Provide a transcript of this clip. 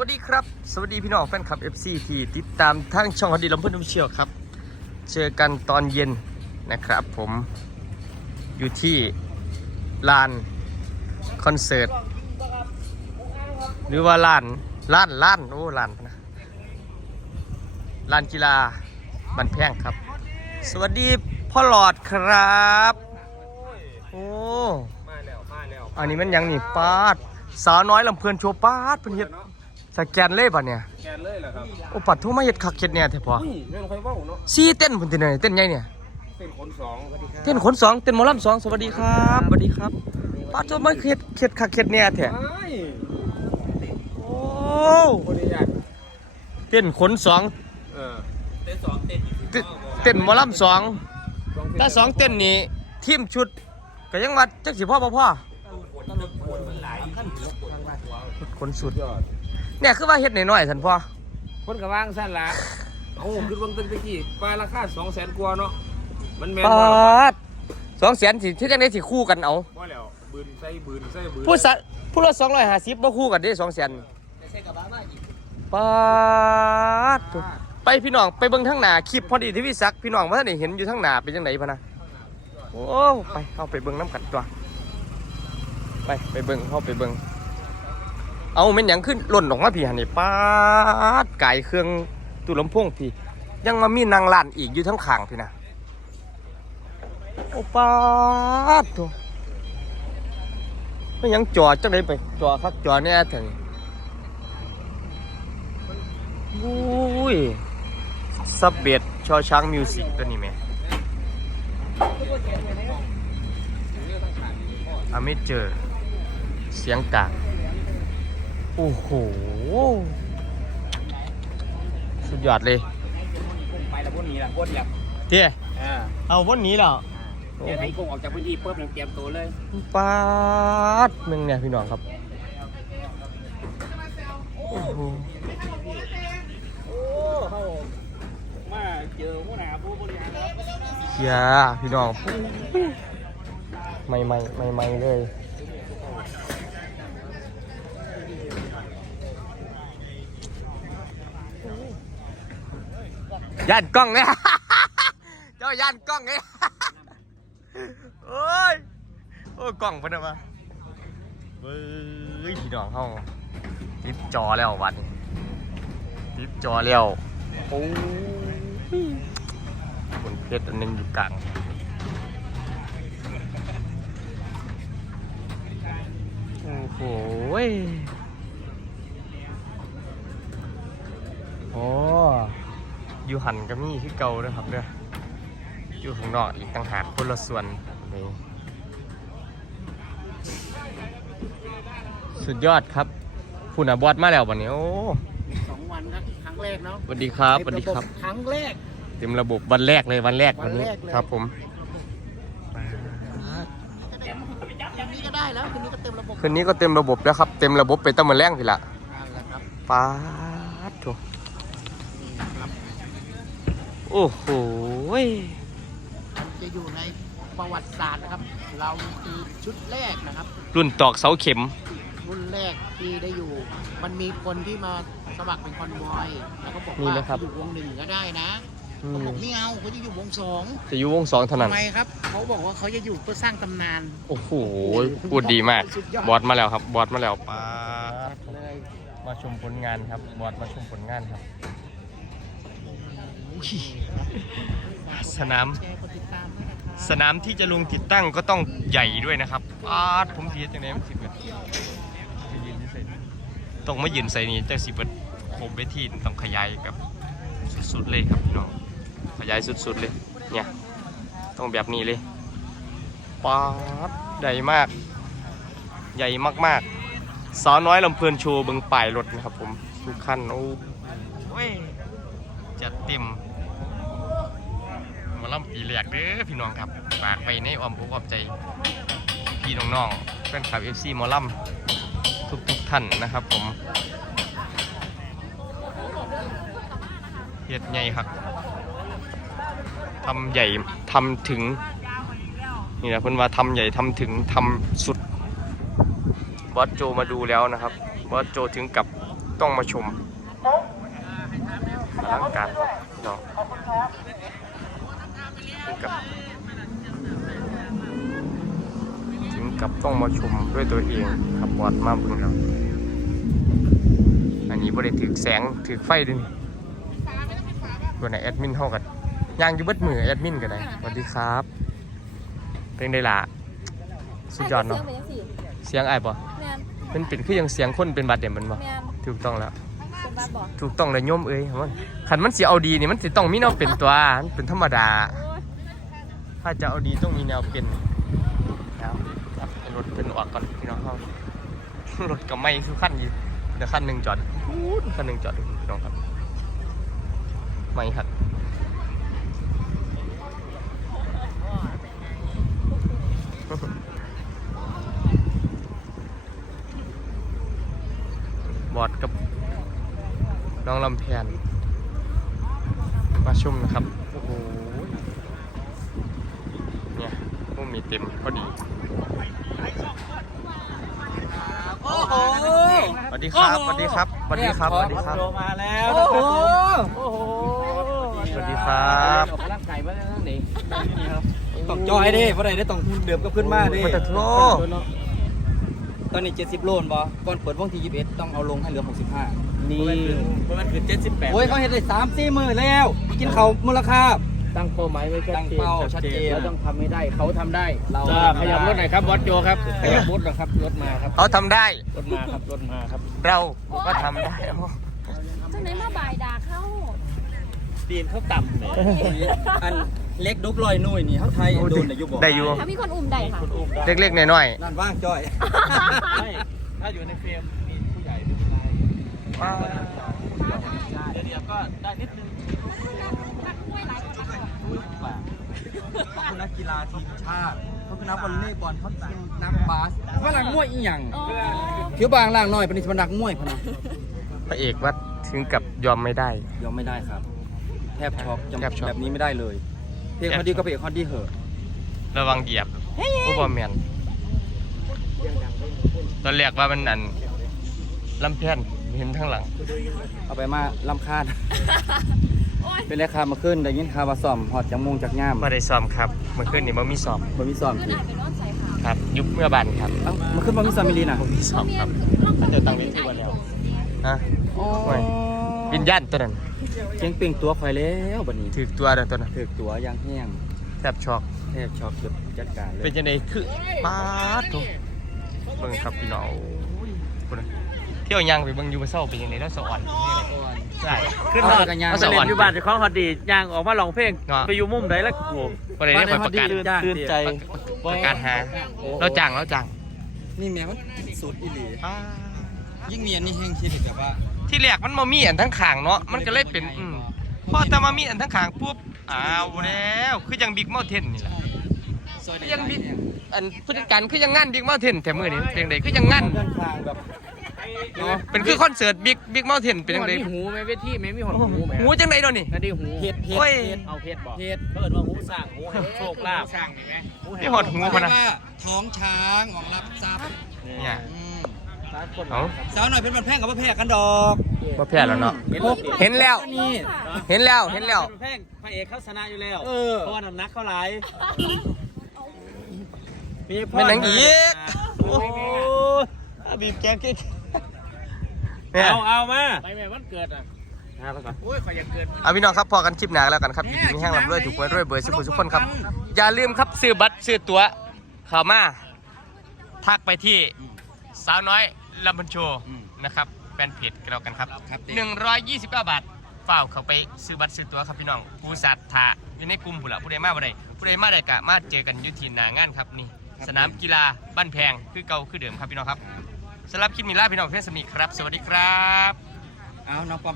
วัสดีครับ สวัสดีพี่น้องแฟนคลับ FC ที่ติดตามทางช่องฮอดีลำพูนน้ำเชียวครับ เจอกันตอนเย็นนะครับผมอยู่ที่ลานคอนเสิร์ตหรือว่าลานลานลานโอ้ลานนะลานกีฬาบันแพงครับ สวัสดีพ่อหลอดครับโอ้มาแล้วมาแล้วอันนี้มันยังนี่ปาด สาวน้อยลำเพลินโชว์ปาดเพิ่นเฮ็ด สแกนเลยป่ะเนี่ยแกนเลยเหรอครับโอ้ปัดทุ่มาเฮ็ดคักเฮ็ดเนี่ยแท้พออุ้ยไม่ต้องค่อยเว้าเนาะซี่เต้นพุ่นติเนี่ยเต้นใหญ่เนี่ย เป็นคนสองสวัสดีครับเต้นขนสองเต้นหมอลำสองสวัสดีครับสวัสดีครับปาดโทมาเฮ็ดเฮ็ดคักเฮ็ดเนี่ยแท้ไอ้โอ้คนนี้อยากเต้นขนสองเออเต้นสองเต้นเต้นเต้นหมอลำสองถ้าสองเต้นนี่ทีมชุดก็ยังว่าจักสิพ่อบ่พ่อขนสุด ยอด เนี่ยคือว่าเฮ็ดน้อยๆซั่นพ่อคนกระว่างสั้นละเอาคือเบางตึ้งตะกี้ปลายราคาสองแสนกว่าเนาะ มันแม่นปบ่ล่ะาดสองแสนสิที่จังได๋สิคู่กันเอาบ่แล้วบืนใส่บืนใส่บืนผู้สะผู้ละ250บ่คู่กันเด้2แสนปาดโถ่ไปพี่น้องไปเบิ่งทางหน้าคลิปพอดีที่พี่ซักดิ์พี่น้องว่าท่านได้เห็นอยู่ทางหน้าเป็นจังไดพะนะโอ้ไปเข้าไปเบิ่งน้ำกันตัวไปไปเบิ่งเข้าไปเบิ่ง เอาแม่นหยังขึ้นหล่นออกมาพี่หันนี่ปาดไก่เครื่องตูลำโพงพี่ ยังมามีนางลานอีกอยู่ทั้งขางพี่นะโอ้ปาดโถไม่ยังจอดจังไดไปจอดคักจอดเนี่ยถึงอุ้ยซับเบียดชอช้างมิวสิกตัวนี้ไหมอาไม่เจอเสียงกลาง โอ้โห สุดยอดเลยไปแล้วพวกนี้ละพวกนี้ละเตี้ยอ่าเอาวันนี้แล้วเดี๋ยวไอ้กงออกจากพื้นที่ปุ๊บเตรียมตัวเลยปาดมึงเนี่ยพี่น้องครับโอ้โหโอ้เขามาเจอผู้หนาผู้บริหารครับเฮียพี่น้องไม่ไม่ไม่ไม่เลย ย่านกล้องเนี่ยเจ้าย่านกล้องเนี่ยโอ้ยโอ้ยกล้องพนะมาเบ้ยพี่น้องเฮาติดจอแล้ววันนี้ติดจอแล้วโอ้ยบนเพชรอันนึงอยู่กลางโอ้โหยโอ้ อยู่หันก็มีที่เก่าด้วยครับเด้ออยู่ข้างนอกอีกต่างหากคนละส่วนนี่สุดยอดครับผู้น่ะบอดมาแล้ววันนี้โอ้สองวันครับครั้งแรกเนาะสวัสดีครับสวัสดีครับครั้งแรกเต็มระบบวันแรกเลยวันแรกวันนี้วันแรกเลยครับผมอย่างนี้ก็ได้แล้วคืนนี้ก็เต็มระบบคืนนี้ก็เต็มระบบแล้วครับ เต็มระบบไปตั้งแต่แรงทีละนั่นแหละครับป้าดโถ โอ้โหยจะอยู่ในประวัติศาสตร์นะครับ เราคือชุดแรกนะครับ รุ่นตอกเสาเข็ม รุ่นแรกที่ได้อยู่ มันมีคนที่มาสมัครเป็นคอนวอยแล้วก็บอกนี่ว่านะครับ อยู่วงหนึ่งก็ได้นะอืเขามบอกไม่เอาเขาจะอยู่วงสองจะอยู่วงสองเท่านั้น ทำไมครับเขาบอกว่าเขาจะอยู่เพื่อสร้างตำนาน โอ้โหพูดดีมาก สุดยอด บอสมาแล้วครับ บอสมาแล้วป้าดเลย มาชมผลงานครับ บอสมาชมผลงานครับ สนาม สนามที่จะลงติดตั้งก็ต้องใหญ่ด้วยนะครับอาดผมเทียจังไดมันสิบิดไปยืนอยู่ใส่นี่ต้องมายืนใส่นี่จังสิเบิดโคมเวทีต้องขยายแบบสุดๆเลยครับพี่น้อง ขยายสุดๆเลย เนี่ย ต้องแบบนี้เลยปาดใหญ่มาก ใหญ่มากๆ สาวน้อยลำเพลินโชว์เบึงป่ายรถนะครับผมทุกขั้นโอ้ยจัดเต็ม มาล่ำปีแรกเด้อพี่น้องครับฝากไปในอ้อมอกอ้อมใจพี่น้องๆแฟนคลับ FC หมอล่ำทุกทุกๆท่านนะครับผมเฮ็ดใหญ่ครับทำใหญ่ทำถึงนี่นะเพิ่อนว่าทำใหญ่ทำถึงทำสุดบอสโจมาดูแล้วนะครับบอสโจถึงกับต้องมาชมอลังการเนาะ ถึงกับถึงกับต้องมาชมด้วยตัวเองขับบอดมาบิ่งแล้วอันนี้บ่ได้ถือแสงถือไฟด้วยนี่ตัวไหนแอดมินเฮากันย่างอยู่เบิดมือแอดมินก็ได้สวัสดีครับเป็นได้ล่ะสุดยอดเนาะเสียงไปยังสี่เสียงไอ้ายบ่มนมันเป็นคือยังเสียงคนเป็นบาดเจ็บมันบ่ถูกต้องแล้วถูกต้องเลยโยมเอ้ยว่าขันมันเสิเอาดีนี่มันสิต้องมีแนวเป็นตัวมันเป็นธรรมดา ถ้าจะเอาดีต้องมีแนวเป็นแล้วครับให้รถเป็นออกก่อนพี่น้องเขารถก็ไม่คือขั้นอยู่เดี๋ยวขั้นหนึ่งจอดอู้ดขั้นหนึ่งจอดอยู่พี่น้องครับ ไม่ครับบอดกับน้องลำแพนมาชุ่มนะครับ โอ้โห เนี่ยพวก มีเต็มพอดีโอ้โหสวัสดีครับสวัสดีครับสวัสดีครับสวัสดีครับมาแล้วโอ้โหโอ้โหสวัสดีครับออกกำลังกายมาแล้วนั่นนี่ต้องจอยเดิเพราะใดได้ต้องเดิมก็ขึ้นมาเดิมันจะโทรตอนนี้ 70 โลนบ่ก่อนเปิดวงที่ 21 ต้องเอาลงให้เหลือ 65 นี่มันคือ78โอ้ยเขาเฮ็ดได้3 4มื้อแล้ว กินเขาวมูลค่า ตั้งเป้าหมายไว้ชัดตั้งเจนเป้าชัดเจนเราต้องทำให้ได้เขาทำได้ เราจะขยับรถหน่อยครับบอสโจครับขยับรถนะครับรถมาครับเขาทำได้ รถมาครับรถมาครับเราก็ทำได้โอ้เจ้าไหนมาบ่ายด่าเข้าตีนเขาต่ำเลยอันเล็กดุบลอยนุ่ยนี่เฮาไทยโดนได้อยู่บ่ได้อยู่ถ้ามีคนอุ้มได้ค่ะคุณอุ้มได้เล็กๆน้อยนั่นว่างจอย ไม่ถ้าอยู่ในเฟรมมีผู้ใหญ่ไม่เป็นไรๆว้าวเดี๋ยวเดี๋ยวก็ได้นิดนึง นักกีฬาทีมชาติเขาคือนักวอลเลย์บอลเขาทีมนักบาสว่านักมวยอีหยังอ๋อผิวบางล่างน้อยเป็นสิมันนักมวยพะนะพระเอกว่าถึงกับยอมไม่ได้ ยอมไม่ได้ครับ แทบช็อกจำแทบช็อกแบบนี้ไม่ได้เลยเพลงแทบคอดีช็อกก็เพลงคอดีเหอะระวังเหยียบอุปแมนตอนแรกว่ามันอันลำแพนเห็นข้างหลัง เอาไปมาลำคาญ เป็นราคามาขึ้นได้ยินข่าวว่าซ่อมหอดจากมุงจากง่ามมาได้ซ้อมครับเมื่อคืนนี้มามีซ้อมบ่มีซ่อมเพื่อนอีกอาจเป็นน้องใส่ค่ะครับ ยุบเมื่อบานครับเอ้ามาขึ้นบ่มีซ่อมมิลีน่ะบ่มีซ้อมครับเขาจะตั้งเวทีวันแล้วฮะโอ้โอ้ยวิญญาณตัวนั้นเจียงเป่งตัวข่อยแล้วบัดนี้ถือตัวนั้นตัวนั้นถึกตัวอยางแห้งแทบช็อกแทบช็อกจุดจัดการเลเป็นยยังไงคือปาดทุเบิ่งครับพี่น้องพุ่นน่ะ เที่ยวยังไปเบิ่งอยู่มาเศร้าเป็นยังไงแล้วสะอ่อนใช่ขึ้นมากันยาง เอาไปสะเล่อ่อนนอยู่บ้านเจะคล้าของฮอดดีย่างออกมาลองเพลงเนาะ ไปอยู่มุมไหนแล้วกูประเด็นนี้คอยประกาศตื่นจ้างตื่นใจ ประกาศหาเราจ้างเราจ้างนี่แม่มันสุดอีหลีปาดยิ่งเมียนนี่แห้งคิดอีกแบบว่าที่แรกมันมามีอันทั้งขางเนาะมันก็เลยเป็นอืมพอถ้ามามีอันทั้งขางปุ๊บอ้าวแล้วคือยังบิ๊กเมาเทนนี่แหละ ซอยได้ยังบิ๊กอันพฤติการคือยังงานบิ๊กเมาเทนแต่มือนี่เป็นยังไงคือยังงาน เดินทางแบบ เนาะเป็นคือคอนเสิร์ตบิ๊กบิ๊กเมาเทนเป็นยังไงมีหูไหมเวทีไหมมีหอดหูไหมหูจังไดเนาะนี่ นั่นดิหูเผ็ดเผ็ดโอ้ยเผ็ดเอาเพชรบอกเผ็ดเปิดว่าหูสร้างหูให้โชคลาภสร้างนี่ไหมนี่หอดหูพะนะเรียกว่าท้องช้างของรับทรัพย์เนี่ยอืมเอาสาวหน่อยเป็นมันแพงกับว่าแพงกันดอกบ่แพ้แล้วเนาะ เห็นแล้วนี่เห็นแล้วเห็นแล้วแพงพระเอกเขาชนะอยู่แล้วเออเพราะว่าน้ำหนักเขาหลายมีพ่อแม่นหนังอีก โอ้โหบีบแก้มกิ๊ก เนี่ยเอาเอามาไปแม่วันเกิดอะนะไปก่อนโอ้ยขออย่าเกินเอาพี่น้องครับพอกันคลิปหนาแล้วกันครับอยู่ดีมีแห้งลำด้วยถูกไว้ด้วยเบอร์สุขุมสุขคนครับ อย่าลืมครับซื้อบัตรซื้อตั๋วเข้ามาทักไปที่สาวน้อยลำพันโชว์อืมนะครับแฟนเพจกันแล้วกันครับครับเด็ก129 บาทเฝ้าวเข้าไปซื้อบัตรซื้อตั๋วครับพี่น้องกูสัตว์ถาอยู่ในกลุ่มผู้ละผู้ใดมาบ่ได้ผู้ใดมาได้กะมาเจอกันอยุทีหนางานครับนี่ สนามกีฬาบ้านแพงคือเก่าคือเดิมครับพี่น้องครับ สำหรับคลิปนี้ลาพี่น้องเพื่อนสมีครับ สวัสดีครับ เอาน้องปอม